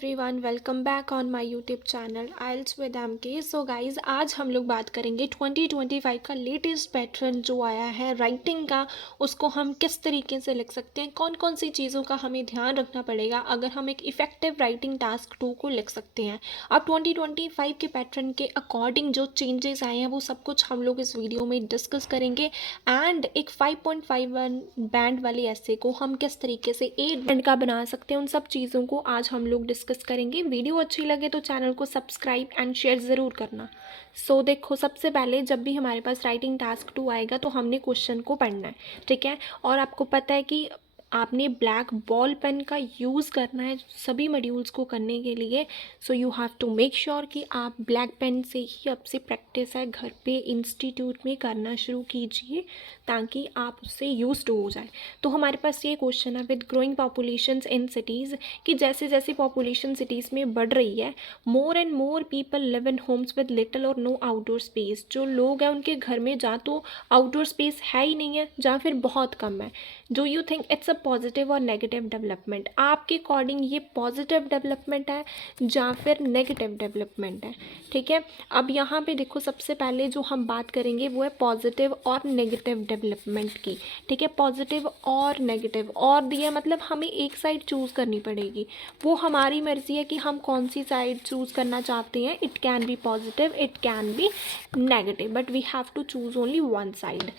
Everyone, welcome back on my YouTube channel IELTS with MK. So guys, आज हम लोग बात करेंगे 2025 का लेटेस्ट पैटर्न जो आया है राइटिंग का, उसको हम किस तरीके से लिख सकते हैं, कौन कौन सी चीज़ों का हमें ध्यान रखना पड़ेगा अगर हम एक इफेक्टिव राइटिंग टास्क 2 को लिख सकते हैं। अब 2025 के पैटर्न के अकॉर्डिंग जो चेंजेस आए हैं वो सब कुछ हम लोग इस वीडियो में डिस्कस करेंगे। एंड एक 5.51 बैंड वाली ऐसे को हम किस तरीके से 8 बैंड का बना सकते हैं, उन सब चीज़ों को आज हम लोग डिस्कस करेंगे। वीडियो अच्छी लगे तो चैनल को सब्सक्राइब एंड शेयर ज़रूर करना। सो देखो, सबसे पहले जब भी हमारे पास राइटिंग टास्क 2 आएगा तो हमने क्वेश्चन को पढ़ना है, ठीक है। और आपको पता है कि आपने ब्लैक बॉल पेन का यूज़ करना है सभी मॉड्यूल्स को करने के लिए। So you have to make sure कि आप ब्लैक पेन से ही अब से प्रैक्टिस है घर पे इंस्टीट्यूट में करना शुरू कीजिए ताकि आप उससे यूज्ड हो जाए। तो हमारे पास ये क्वेश्चन है, with growing populations in cities, कि जैसे जैसे पॉपुलेशन सिटीज़ में बढ़ रही है, more and more people live in Holmes with little और नो आउटडोर स्पेस। जो लोग हैं उनके घर में जा तो आउटडोर स्पेस है ही नहीं है, जहाँ फिर बहुत कम है। Do you think it's a positive और नेगेटिव डेवलपमेंट? आपके अकॉर्डिंग ये पॉजिटिव डेवलपमेंट है या फिर नेगेटिव डेवलपमेंट है? ठीक है, अब यहाँ पे देखो, सबसे पहले जो हम बात करेंगे वो है पॉजिटिव और नेगेटिव डेवलपमेंट की। ठीक है, पॉजिटिव और नेगेटिव और दिया मतलब हमें एक साइड चूज़ करनी पड़ेगी। वो हमारी मर्जी है कि हम कौन सी साइड चूज़ करना चाहते हैं। It can be positive, it can be negative, but we have to choose only one side.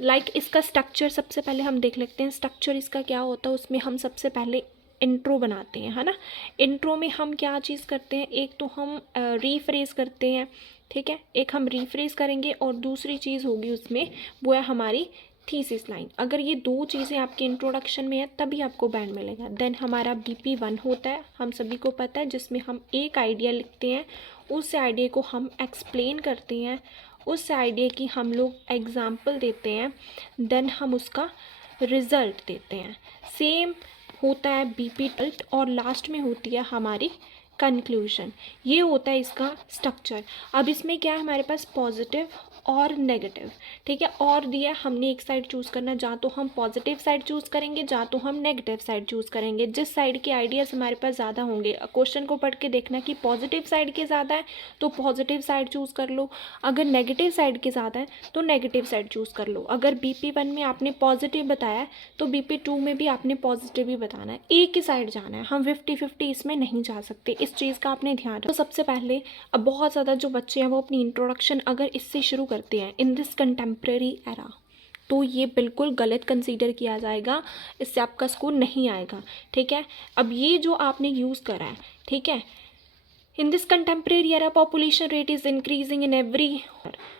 Like इसका स्ट्रक्चर सबसे पहले हम देख लेते हैं। स्ट्रक्चर इसका क्या होता है, उसमें हम सबसे पहले इंट्रो बनाते हैं, है ना। इंट्रो में हम क्या चीज़ करते हैं, एक तो हम रीफ्रेज करते हैं, ठीक है, एक हम रीफ्रेज करेंगे और दूसरी चीज़ होगी उसमें वो है हमारी थीसिस लाइन। अगर ये दो चीज़ें आपके इंट्रोडक्शन में है तभी आपको बैंड मिलेगा। देन हमारा BP1 होता है, हम सभी को पता है, जिसमें हम एक आइडिया लिखते हैं, उस आइडिया को हम एक्सप्लेन करते हैं, उस आइडिया की हम लोग एग्जाम्पल देते हैं, देन हम उसका रिज़ल्ट देते हैं। सेम होता है BP12 और लास्ट में होती है हमारी कंक्लूजन। ये होता है इसका स्ट्रक्चर। अब इसमें क्या है, हमारे पास पॉजिटिव और नेगेटिव, ठीक है, और दिया हमने एक साइड चूज़ करना, जा तो हम पॉजिटिव साइड चूज़ करेंगे, जा तो हम नेगेटिव साइड चूज़ करेंगे। जिस साइड के आइडियाज़ हमारे पास ज़्यादा होंगे, क्वेश्चन को पढ़ के देखना कि पॉजिटिव साइड के ज़्यादा है तो पॉजिटिव साइड चूज़ कर लो, अगर नेगेटिव साइड के ज़्यादा है तो नेगेटिव साइड चूज़ कर लो। अगर BP1 में आपने पॉजिटिव बताया तो BP2 में भी आपने पॉजिटिव ही बताना है, एक ही साइड जाना है, हम 50-50 इसमें नहीं जा सकते। इस चीज़ का आपने ध्यान रखो। तो सबसे पहले, अब बहुत ज़्यादा जो बच्चे हैं वो अपनी इंट्रोडक्शन अगर इससे शुरू करते हैं, इन दिस कंटेम्प्रेरी एरा, तो ये बिल्कुल गलत कंसीडर किया जाएगा, इससे आपका स्कोर नहीं आएगा, ठीक है। अब ये जो आपने यूज़ करा है, ठीक है, in this contemporary era population rate is increasing in every.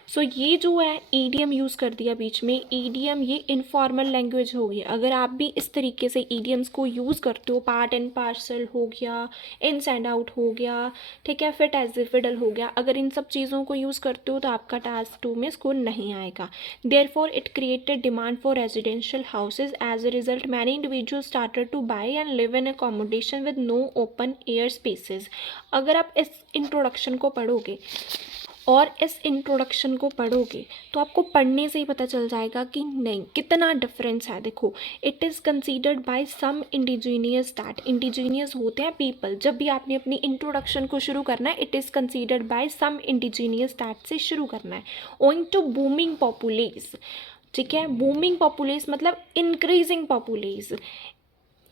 So ये जो है ईडीएम यूज़ कर दिया बीच में। ईडीएम ये इनफॉर्मल लैंग्वेज होगी। अगर आप भी इस तरीके से ईडीएम्स को यूज़ करते हो, पार्ट एंड पार्सल हो गया, इन्स एंड आउट हो गया, ठीक है, फिट एज ए फिडल हो गया, अगर इन सब चीज़ों को यूज़ करते हो तो आपका टास्क 2 में स्कोर नहीं आएगा। Therefore it created demand for residential houses. As a result many individual started to buy and live in accommodation with no open air spaces. अगर आप इस इंट्रोडक्शन को पढ़ोगे और इस इंट्रोडक्शन को पढ़ोगे तो आपको पढ़ने से ही पता चल जाएगा कि नहीं कितना डिफरेंस है। देखो, it is considered by some indigenous, that indigenous होते हैं पीपल। जब भी आपने अपनी इंट्रोडक्शन को शुरू करना है, it is considered by some indigenous that से शुरू करना है। ओइंग टू बूमिंग पॉपुलेस, ठीक है, बूमिंग पॉपुलेस मतलब इंक्रीजिंग पॉपुलेस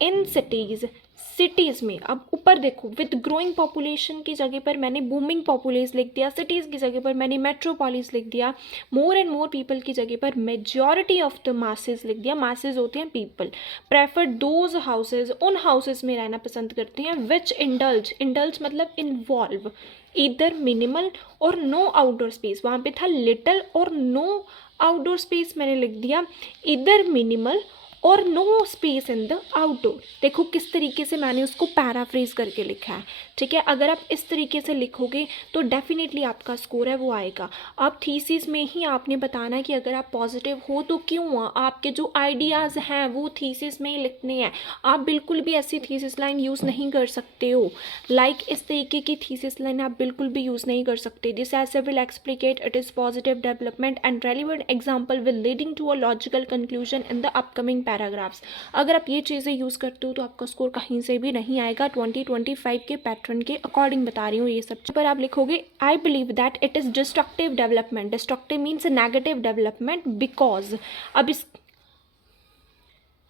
इन सिटीज़ में। अब ऊपर देखो, विद ग्रोइंग पॉपुलेशन की जगह पर मैंने बूमिंग पॉपुलेस लिख दिया, सिटीज़ की जगह पर मैंने मेट्रोपॉलिस लिख दिया, मोर एंड मोर पीपल की जगह पर मेजॉरिटी ऑफ द मासेस लिख दिया। मासेस होते हैं पीपल। प्रेफर दोज हाउसेज, उन हाउसेज में रहना पसंद करते हैं, विच इंडल्ज, इंडल्ज मतलब इन्वॉल्व इधर मिनिमल और नो आउटडोर स्पेस। वहाँ पे था लिटिल और नो आउटडोर स्पेस, मैंने लिख दिया इधर मिनिमल और no space in the outdoor. देखो किस तरीके से मैंने उसको पैराफ्रेज करके लिखा है, ठीक है। अगर आप इस तरीके से लिखोगे तो डेफिनेटली आपका स्कोर है वो आएगा। अब थीसिस में ही आपने बताना कि अगर आप पॉजिटिव हो तो क्यों, आपके जो आइडियाज़ हैं वो थीसिस में ही लिखने हैं। आप बिल्कुल भी ऐसी थीसिस लाइन यूज़ नहीं कर सकते हो, लाइक इस तरीके की थीसिस लाइन आप बिल्कुल भी यूज़ नहीं कर सकते। This essay will explicate it is positive development and relevant example will leading to a logical conclusion in the upcoming paragraphs. अगर आप ये चीज़ें यूज़ करते हो तो आपका स्कोर कहीं से भी नहीं आएगा। 2025 के पैटर्न के अकॉर्डिंग बता रही हूँ ये सब। पर आप लिखोगे I believe that it is destructive development. Destructive means negative development because.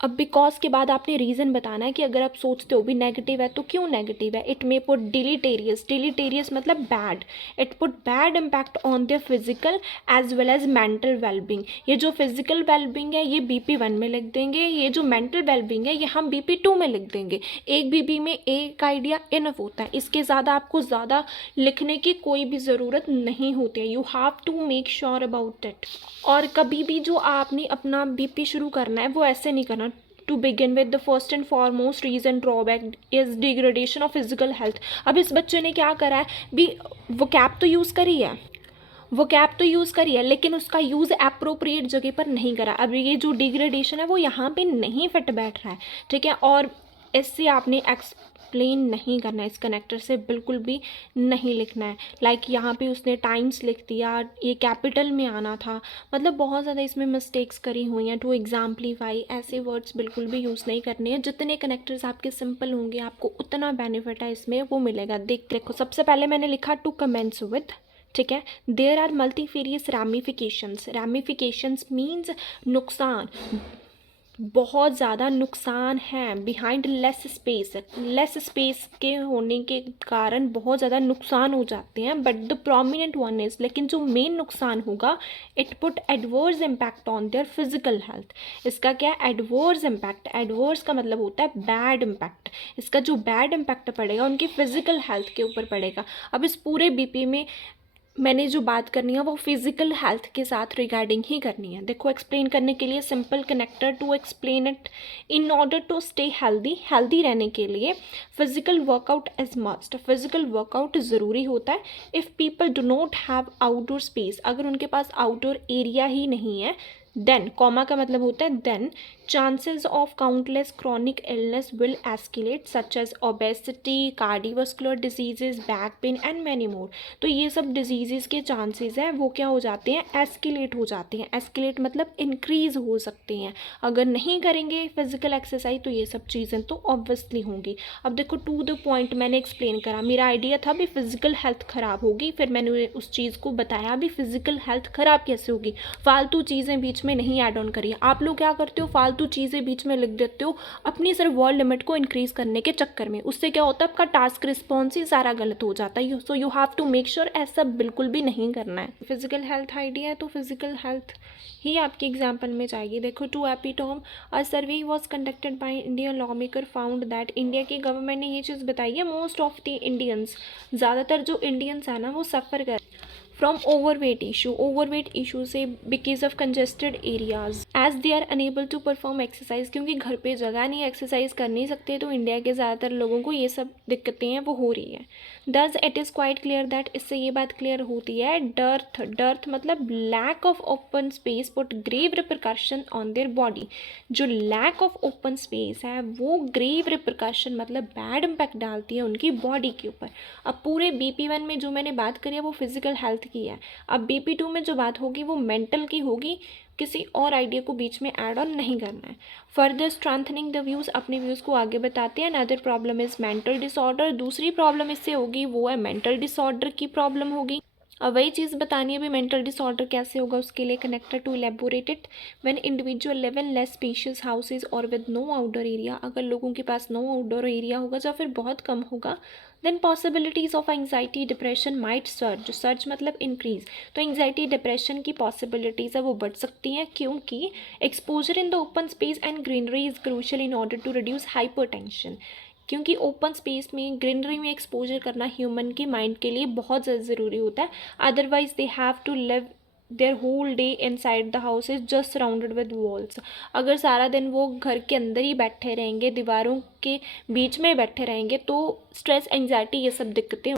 अब बिकॉज के बाद आपने रीज़न बताना है कि अगर आप सोचते हो भी नेगेटिव है तो क्यों नेगेटिव है। It may put deleterious. Deleterious मतलब bad. It put bad impact on their physical as well as mental wellbeing. ये जो फिजिकल वेलबींग है ये BP1 में लिख देंगे, ये जो मेंटल वेलबींग है ये हम BP2 में लिख देंगे। एक BP में एक आइडिया इनफ होता है, इसके ज़्यादा आपको ज़्यादा लिखने की कोई भी ज़रूरत नहीं होती है। You have to make sure about it. और कभी भी जो आपने अपना BP शुरू करना है वो ऐसे नहीं करना। To begin with, the first and foremost reason drawback is degradation of physical health। अब इस बच्चे ने क्या करा है भी, वो कैप तो यूज़ करी है लेकिन उसका यूज़ अप्रोप्रिएट जगह पर नहीं करा। अब ये जो डिग्रेडेशन है वो यहाँ पे नहीं फिट बैठ रहा है, ठीक है। और इससे आपने एक्सप्लेन नहीं करना है, इस कनेक्टर से बिल्कुल भी नहीं लिखना है। लाइक यहाँ पे उसने टाइम्स लिख दिया, ये कैपिटल में आना था, मतलब बहुत ज़्यादा इसमें मिस्टेक्स करी हुई हैं। टू एग्जाम्पलीफाई, ऐसे वर्ड्स बिल्कुल भी यूज़ नहीं करने हैं। जितने कनेक्टर्स आपके सिंपल होंगे आपको उतना बेनिफिट है इसमें वो मिलेगा। देखो सबसे पहले मैंने लिखा टू कमेंस विद, ठीक है। There are multifarious ramifications. Ramifications means नुकसान, बहुत ज़्यादा नुकसान है। बिहाइंड लेस स्पेस के होने के कारण बहुत ज़्यादा नुकसान हो जाते हैं। But the prominent one is, लेकिन जो मेन नुकसान होगा, it put adverse impact on their physical health. इसका क्या है, एडवर्स इम्पैक्ट। एडवर्स का मतलब होता है बैड इम्पैक्ट। इसका जो बैड इम्पैक्ट पड़ेगा उनकी फिजिकल हेल्थ के ऊपर पड़ेगा। अब इस पूरे BP में मैंने जो बात करनी है वो फिजिकल हेल्थ के साथ रिगार्डिंग ही करनी है। देखो एक्सप्लेन करने के लिए simple connector to explain it. In order to stay healthy रहने के लिए physical workout is must. Physical workout ज़रूरी होता है। If people do not have outdoor space, अगर उनके पास आउटडोर एरिया ही नहीं है, देन, कॉमा का मतलब होता है then, chances of countless chronic illness will escalate such as obesity, cardiovascular diseases, back pain and many more। तो ये सब डिजीज़ के चांसेस हैं वो क्या हो जाते हैं, एस्केलेट हो जाते हैं। एस्केलेट मतलब इंक्रीज हो सकते हैं। अगर नहीं करेंगे फिजिकल एक्सरसाइज तो ये सब चीज़ें तो ऑब्वियसली होंगी। अब देखो टू द पॉइंट मैंने एक्सप्लेन करा। मेरा आइडिया था भी फिजिकल हेल्थ ख़राब होगी, फिर मैंने उस चीज़ को बताया भी फिजिकल हेल्थ ख़राब कैसे होगी। फालतू चीज़ें बीच में नहीं ऐड ऑन करिए। आप लोग क्या करते हो, फालतू चीज़ें बीच में लिख देते हो अपनी सिर्फ वर्ड लिमिट को इंक्रीज करने के चक्कर में। उससे क्या होता है, आपका टास्क रिस्पॉन्स ही सारा गलत हो जाता है। So you have to make sure ऐसा बिल्कुल भी नहीं करना है। फिजिकल हेल्थ आइडिया है तो फिजिकल हेल्थ ही आपके एग्जाम्पल में जाएगी। देखो to epitome, a survey was conducted by Indian law maker found that, India की गवर्नमेंट ने ये चीज़ बताई है, मोस्ट ऑफ द इंडियंस, ज़्यादातर जो इंडियंस है ना वो सफ़र कर फ्रॉम ओवरवेट इशू से, because of congested areas, as they are unable to perform exercise. क्योंकि घर पे जगह नहीं, एक्सरसाइज कर नहीं सकते, तो इंडिया के ज़्यादातर लोगों को ये सब दिक्कतें हैं वो हो रही है। Thus it is quite clear that, इससे ये बात क्लियर होती है, डर्थ मतलब lack of open space put grave repercussion on their body. जो लैक ऑफ ओपन स्पेस है वो ग्रेव रिपरकशन मतलब बैड इम्पैक्ट डालती है उनकी बॉडी के ऊपर। अब पूरे BP1 में जो मैंने बात करी है वो फिजिकल हेल्थ की है। अब BP2 में जो बात होगी वो मेंटल की होगी। किसी और आइडिया को बीच में ऐड ऑन नहीं करना है। फर्दर स्ट्रेंथनिंग द व्यूज़, अपने व्यूज़ को आगे बताते हैं। Another problem is mental disorder, दूसरी प्रॉब्लम इससे होगी वो है मेंटल डिसऑर्डर की प्रॉब्लम होगी। अब वही चीज़ बतानी है भी मेंटल डिसऑर्डर कैसे होगा, उसके लिए connector to elaborate it. When individual live in less spacious houses और विद नो आउटडोर एरिया, अगर लोगों के पास नो आउटडोर एरिया होगा या फिर बहुत कम होगा, then possibilities of anxiety depression might surge मतलब इंक्रीज। तो एंग्जाइटी डिप्रेशन की पॉसिबिलिटीज़ है वो बढ़ सकती हैं, क्योंकि exposure in the open space and greenery is crucial in order to reduce hypertension. क्योंकि ओपन स्पेस में ग्रीनरी में एक्सपोजर करना ह्यूमन के माइंड के लिए बहुत ज़्यादा ज़रूरी होता है। Otherwise they have to live their whole day inside the house is just surrounded with walls. अगर सारा दिन वो घर के अंदर ही बैठे रहेंगे, दीवारों के बीच में बैठे रहेंगे, तो स्ट्रेस एंग्जाइटी ये सब दिक्कतें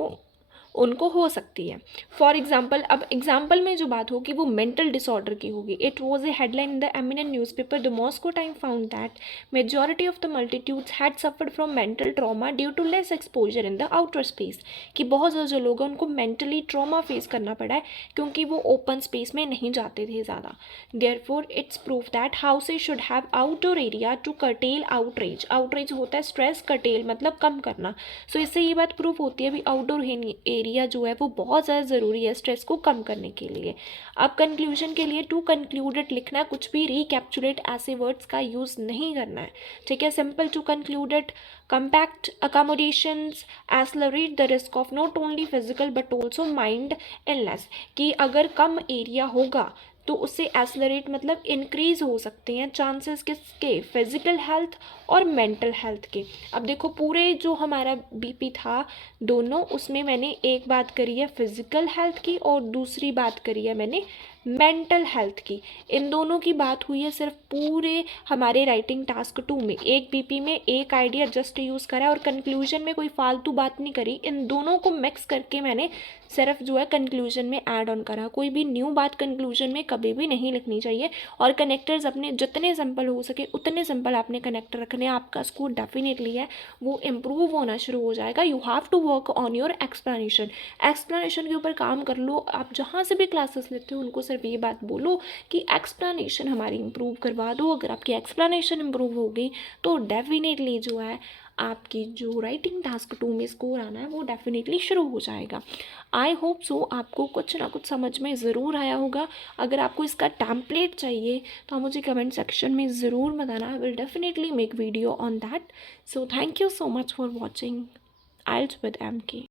उनको हो सकती है। फॉर एग्जाम्पल, अब एग्जाम्पल में जो बात होगी वो मेंटल डिसऑर्डर की होगी। It was a headline in the eminent newspaper the Moscow time found that majority of the multitudes had suffered from mental trauma due to less exposure in the outer space. कि बहुत ज़्यादा जो लोग हैं उनको mentally trauma face करना पड़ा है क्योंकि वो ओपन स्पेस में नहीं जाते थे ज़्यादा। Therefore it's proof that houses should have outdoor area to curtail outrage. Outrage होता है स्ट्रेस, कर्टेल मतलब कम करना। सो इससे ये बात प्रूफ होती है भी आउटडोर एरिया जो है वो बहुत ज़्यादा ज़रूरी है स्ट्रेस को कम करने के लिए। अब कंक्लूजन के लिए टू कंक्लूडेड लिखना है, कुछ भी रिकैप्चुलेट ऐसे वर्ड्स का यूज़ नहीं करना है, ठीक है। Simple to concluded compact accommodations accelerate the risk of not only physical but also mind illness। कि अगर कम एरिया होगा तो उससे एक्सलरेट मतलब इंक्रीज हो सकते हैं चांसेस किसके, फिजिकल हेल्थ और मेंटल हेल्थ के। अब देखो पूरे जो हमारा बीपी था दोनों, उसमें मैंने एक बात करी है फिजिकल हेल्थ की और दूसरी बात करी है मैंने मेंटल हेल्थ की। इन दोनों की बात हुई है सिर्फ पूरे हमारे राइटिंग टास्क 2 में। एक बीपी में एक आइडिया जस्ट यूज़ करा है और कंक्लूजन में कोई फालतू बात नहीं करी। इन दोनों को मिक्स करके मैंने सिर्फ जो है कंक्लूजन में ऐड ऑन करा। कोई भी न्यू बात कंक्लूजन में कभी भी नहीं लिखनी चाहिए। और कनेक्टर्स अपने जितने सिंपल हो सके उतने सिंपल आपने कनेक्टर रखने। आपका स्कोर डेफिनेटली है वो इम्प्रूव होना शुरू हो जाएगा। You have to work on your explanation. Explanation के ऊपर काम कर लो। आप जहाँ से भी क्लासेस लेते हो उनको सिर्फ ये बात बोलो कि एक्सप्लेनेशन हमारी इम्प्रूव करवा दो। अगर आपकी एक्सप्लेनेशन इम्प्रूव हो गई तो डेफिनेटली जो है आपकी जो राइटिंग टास्क 2 में स्कोर आना है वो डेफिनेटली शुरू हो जाएगा। आई होप सो आपको कुछ ना कुछ समझ में ज़रूर आया होगा। अगर आपको इसका टेम्पलेट चाहिए तो आप मुझे कमेंट सेक्शन में ज़रूर बताना। I will definitely make video on that. So thank you so much for watching IELTS with MK।